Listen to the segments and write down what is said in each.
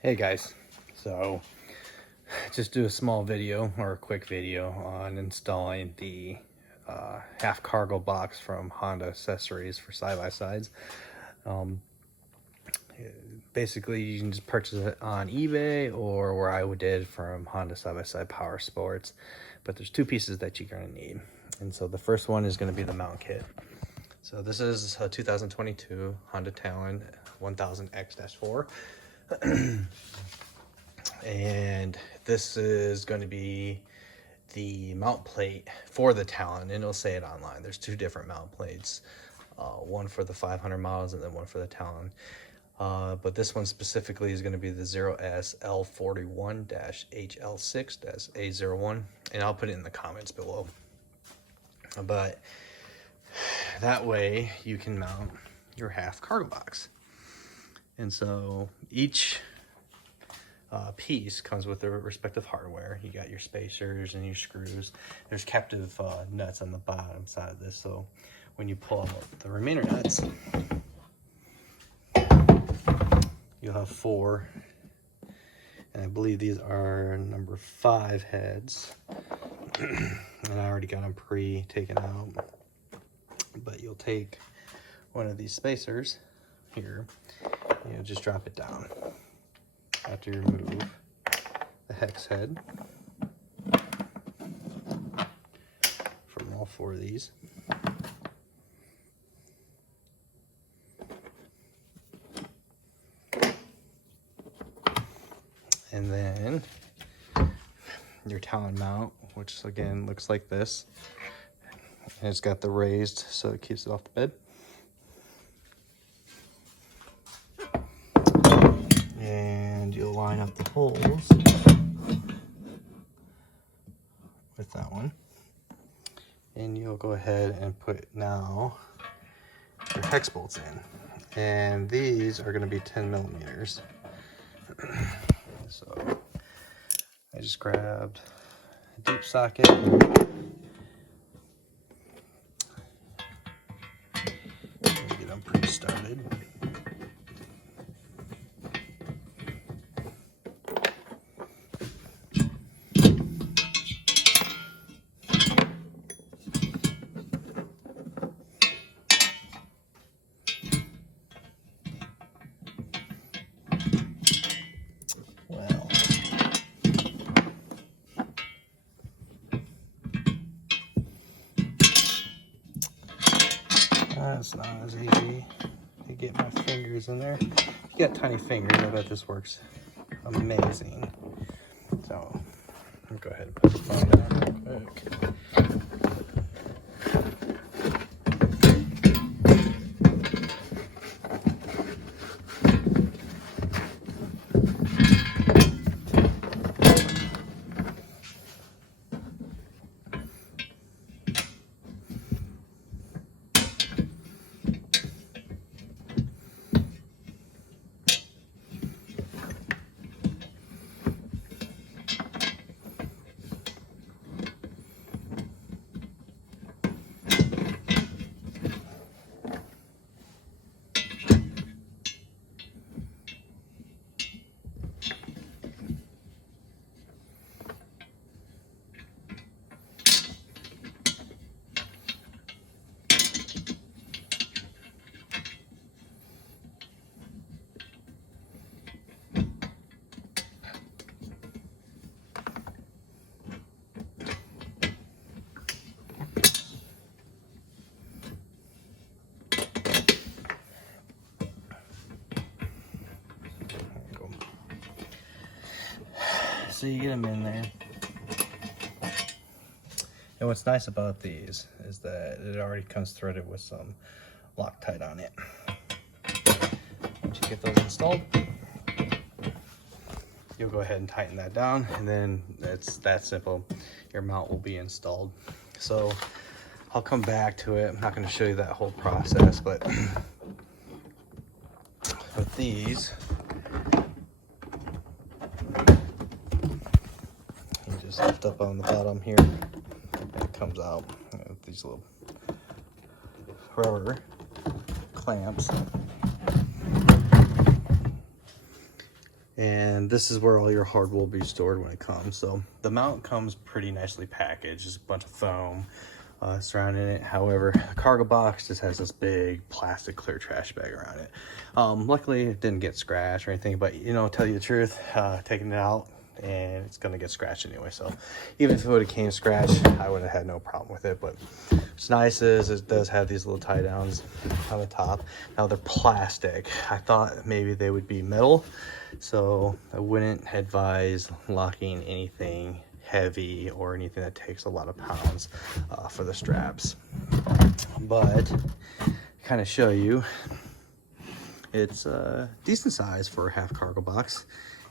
Hey guys, so just do a small video or a quick video on installing the half cargo box from Honda Accessories for side-by-sides. Basically you can just purchase it on eBay or where I did from Honda Side-by-Side Power Sports, but there's two pieces that you're going to need. And so the first one is going to be the mount kit. So this is a 2022 Honda Talon 1000X-4. And this is going to be the mount plate for the Talon, and it'll say it online. There's two different mount plates, one for the 500 miles and then one for the Talon. But this one specifically is going to be the SxS L41-HL6-A01, and I'll put it in the comments below. But that way you can mount your half cargo box. And so each piece comes with their respective hardware. You got your spacers and your screws. There's captive nuts on the bottom side of this, so when you pull out the remainder nuts, you'll have 4, and I believe these are number 5 heads. And I already got them pre-taken out, but you'll take one of these spacers here, and you'll just drop it down after you remove the hex head from all 4 of these. And then your Talon mount, which again looks like this. And it's got the raised so it keeps it off the bed. And you'll line up the holes with that one. And you'll go ahead and put now your hex bolts in. And these are going to be 10 millimeters. So I just grabbed a deep socket. Get them pre-started. That's not as easy to get my fingers in there. If you got tiny fingers, I bet this works amazing. So, I'll go ahead and put the phone down real quick. So you get them in there. And what's nice about these is that it already comes threaded with some Loctite on it. Once you get those installed, you'll go ahead and tighten that down, and then it's that simple. Your mount will be installed. So I'll come back to it. I'm not going to show you that whole process, but with these, you just lift up on the bottom here, and it comes out with these little rubber clamps. And this is where all your hard will be stored when it comes. So the mount comes pretty nicely packaged. Just a bunch of foam surrounding it. However, the cargo box just has this big plastic clear trash bag around it. Luckily it didn't get scratched or anything, but you know, tell you the truth, taking it out and it's gonna get scratched anyway. So even if it would have came scratched, I would have had no problem with it. But what's nice is it does have these little tie downs on the top. Now they're plastic. I thought maybe they would be metal, so I wouldn't advise locking anything heavy or anything that takes a lot of pounds for the straps. But to kind of show you, it's a decent size for a half cargo box.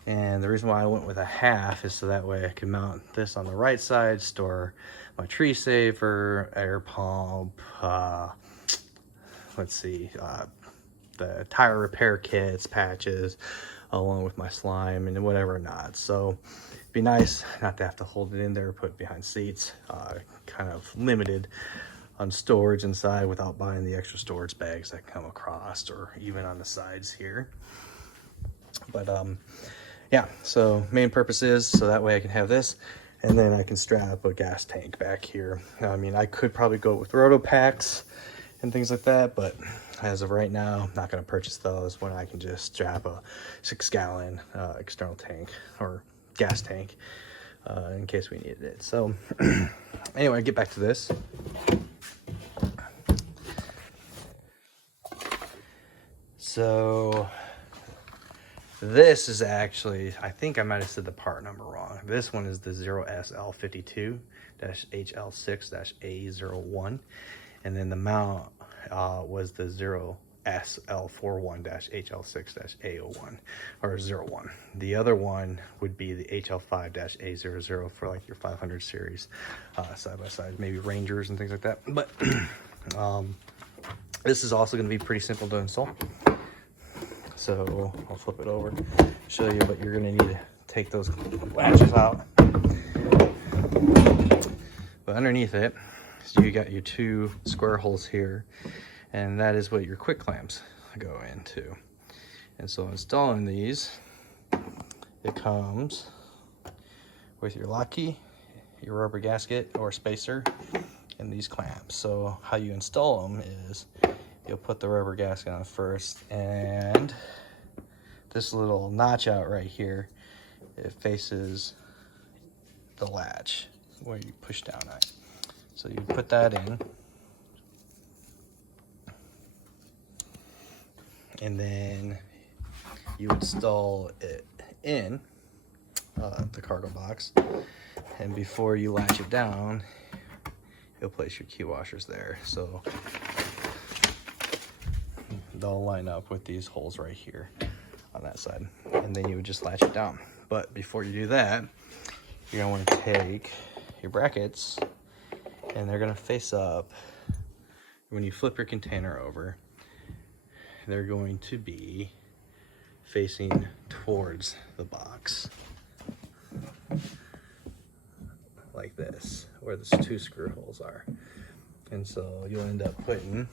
And the reason why I went with a half is so that way I can mount this on the right side, store my tree saver, air pump, let's see, the tire repair kits, patches, along with my slime and whatever not. So it'd be nice not to have to hold it in there, put it behind seats, kind of limited on storage inside without buying the extra storage bags that come across or even on the sides here. But yeah, so main purpose is so that way I can have this and then I can strap a gas tank back here. I mean, I could probably go with roto packs and things like that, but as of right now, I'm not going to purchase those when I can just strap a 6-gallon external tank or gas tank in case we needed it. So anyway, get back to this. So this is actually, I think I might have said the part number wrong. This one is the 0SL52-HL6-A01. And then the mount was the 0SL41-HL6-A01 or 01. The other one would be the HL5-A00 for like your 500 series side by side, maybe Rangers and things like that. But this is also going to be pretty simple to install. So I'll flip it over, show you, but you're gonna need to take those latches out. But underneath it, so you got your 2 square holes here, and that is what your quick clamps go into. And so installing these, it comes with your lock key, your rubber gasket or spacer, and these clamps. So how you install them is you'll put the rubber gasket on first, and this little notch out right here, it faces the latch where you push down on it. So you put that in, and then you install it in the cargo box, and before you latch it down, you'll place your key washers there. So they'll line up with these holes right here on that side, and then you would just latch it down. But before you do that, you're gonna want to take your brackets, and they're gonna face up. When you flip your container over, they're going to be facing towards the box like this, where those 2 screw holes are. And so you'll end up putting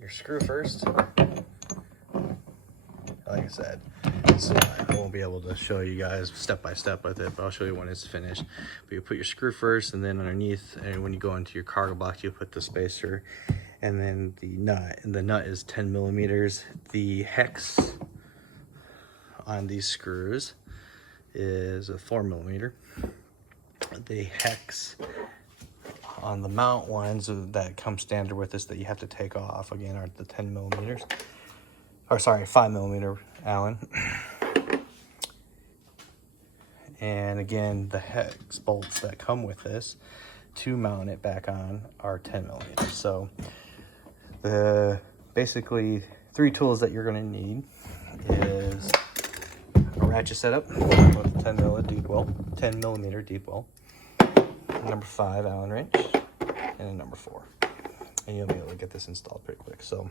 your screw first. Like I said, so I won't be able to show you guys step by step with it, but I'll show you when it's finished. But you put your screw first, and then underneath, and when you go into your cargo box, you put the spacer and then the nut. And the nut is 10 millimeters. The hex on these screws is a 4 millimeter. The hex on the mount ones that come standard with this that you have to take off again are the 10 millimeters, or sorry, 5 millimeter Allen. And again, the hex bolts that come with this to mount it back on are 10 millimeters. So the basically 3 tools that you're going to need is a ratchet setup with a 10 millimeter deep well, number 5 Allen wrench, and a number 4. And you'll be able to get this installed pretty quick. So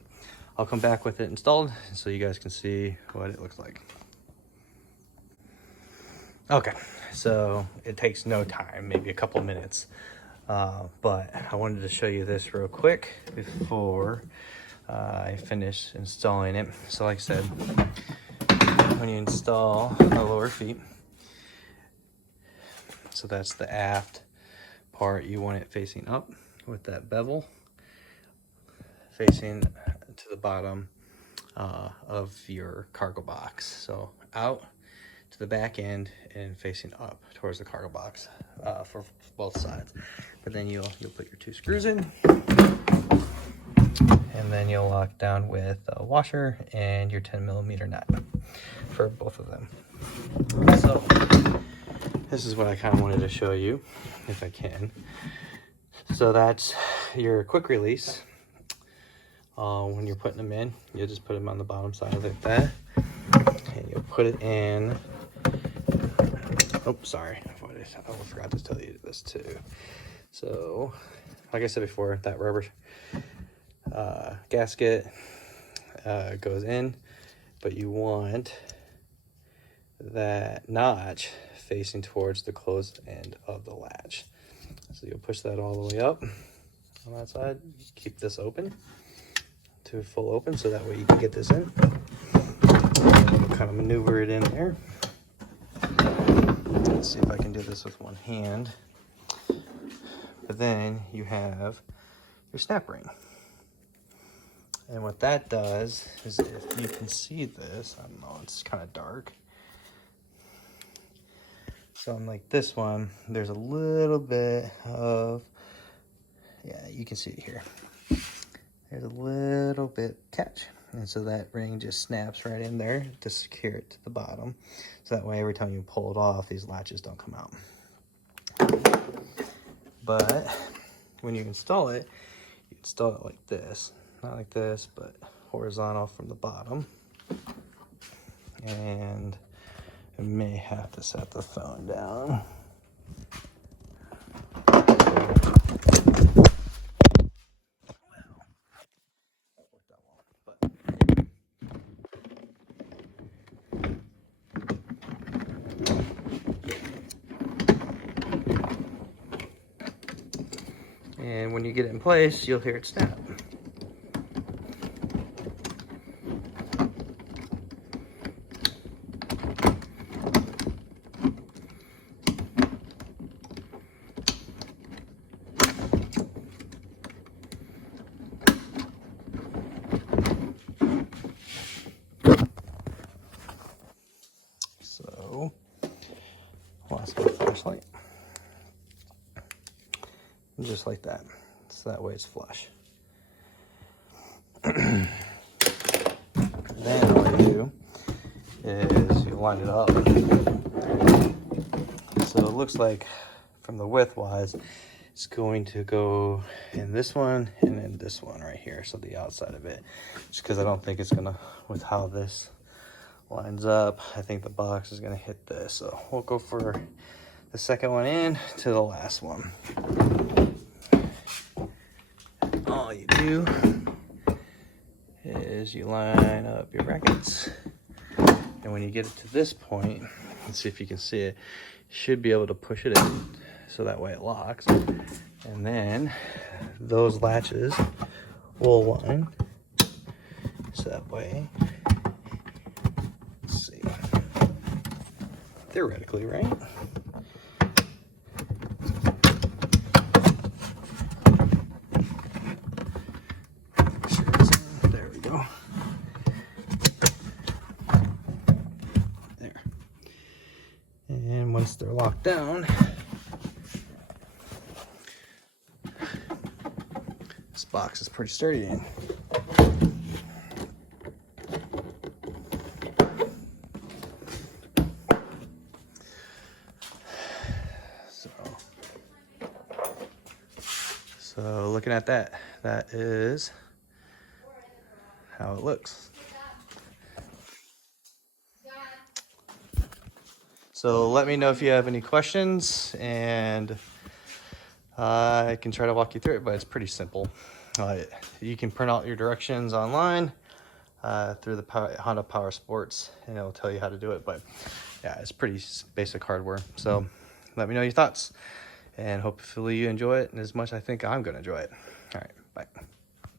I'll come back with it installed so you guys can see what it looks like. Okay, so it takes no time, maybe a couple minutes But I wanted to show you this real quick before I finish installing it. So like I said, when you install the lower feet, so that's the aft part, you want it facing up with that bevel facing to the bottom of your cargo box. So out to the back end and facing up towards the cargo box for both sides. But then you'll put your 2 screws in, and then you'll lock down with a washer and your 10mm nut for both of them. So this is what I kind of wanted to show you, if I can. So that's your quick release. When you're putting them in, you'll just put them on the bottom side like that, and you'll put it in. Oh, sorry, I forgot to tell you this too. So, like I said before, that rubber gasket goes in, but you want that notch facing towards the closed end of the latch. So you'll push that all the way up on that side. Keep this open to full open, so that way you can get this in. And we'll kind of maneuver it in there. Let's see if I can do this with one hand. But then you have your snap ring. And what that does is, if you can see this, I don't know, it's kind of dark. So unlike this one, there's a little bit of, yeah, you can see it here. There's a little bit catch. And so that ring just snaps right in there to secure it to the bottom. So that way every time you pull it off, these latches don't come out. But when you install it like this. Not like this, but horizontal from the bottom. And I may have to set the phone down. And when you get it in place, you'll hear it snap. So, lost my flashlight. Just like that. So that way it's flush. Then all you do is you line it up. So it looks like, from the width wise, it's going to go in this one and in this one right here. So the outside of it, just because I don't think it's gonna, with how this lines up, I think the box is gonna hit this. So we'll go for the second one in to the last one. All you do is you line up your brackets, and when you get it to this point, let's see if you can see it, you should be able to push it in so that way it locks, and then those latches will line so that way, let's see, theoretically, right? Once they're locked down, this box is pretty sturdy. So looking at that, that is how it looks. So let me know if you have any questions, and I can try to walk you through it, but it's pretty simple. You can print out your directions online through the Honda Power Sports, and it'll tell you how to do it. But yeah, it's pretty basic hardware. So let me know your thoughts. and hopefully you enjoy it as much as I think I'm gonna enjoy it. All right, bye.